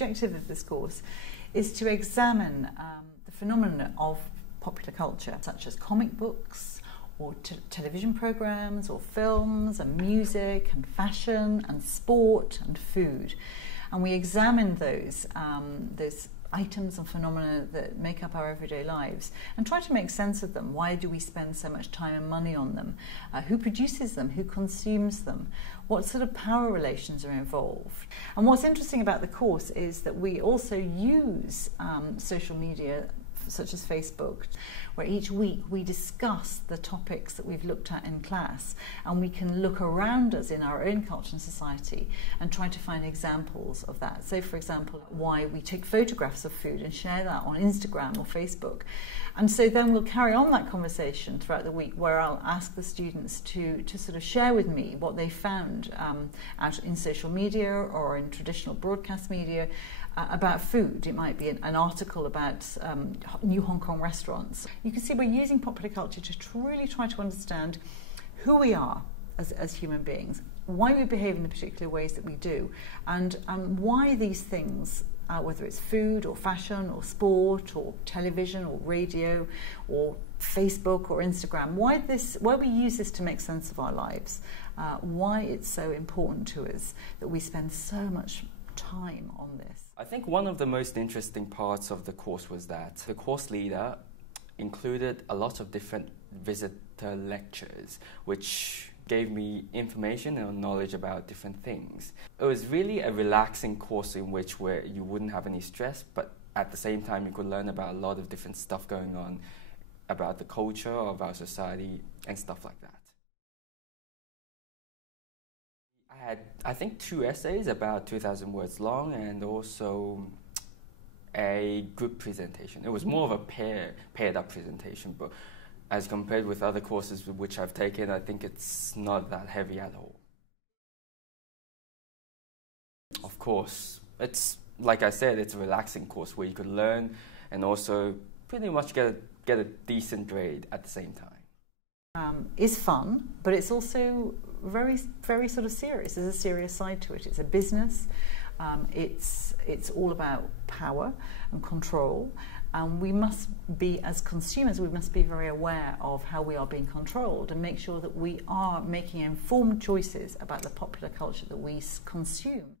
objective of this course is to examine the phenomenon of popular culture, such as comic books, or television programs, or films, and music, and fashion, and sport, and food. And we examine those items and phenomena that make up our everyday lives and try to make sense of them. Why do we spend so much time and money on them? Who produces them? Who consumes them? What sort of power relations are involved? And what's interesting about the course is that we also use social media such as Facebook, where each week we discuss the topics that we've looked at in class, and we can look around us in our own culture and society and try to find examples of that. So, for example, why we take photographs of food and share that on Instagram or Facebook. And so then we'll carry on that conversation throughout the week, where I'll ask the students to sort of share with me what they found out in social media or in traditional broadcast media about food. It might be an article about new Hong Kong restaurants. You can see we're using popular culture to really try to understand who we are as human beings, why we behave in the particular ways that we do, and why these things, whether it's food or fashion or sport or television or radio or Facebook or Instagram, why we use this to make sense of our lives, why it's so important to us that we spend so much time on this. I think one of the most interesting parts of the course was that the course leader included a lot of different visitor lectures, which gave me information and knowledge about different things. It was really a relaxing course in which where you wouldn't have any stress, but at the same time you could learn about a lot of different stuff going on about the culture of our society and stuff like that. I had, I think, 2 essays about 2,000 words long, and also a group presentation. It was more of a paired up presentation, but as compared with other courses which I've taken, I think it's not that heavy at all. Of course, it's, like I said, it's a relaxing course where you could learn and also pretty much get a decent grade at the same time. Is fun, but it's also very, very sort of serious. There's a serious side to it. It's a business. It's all about power and control. And we must be, as consumers, we must be very aware of how we are being controlled and make sure that we are making informed choices about the popular culture that we consume.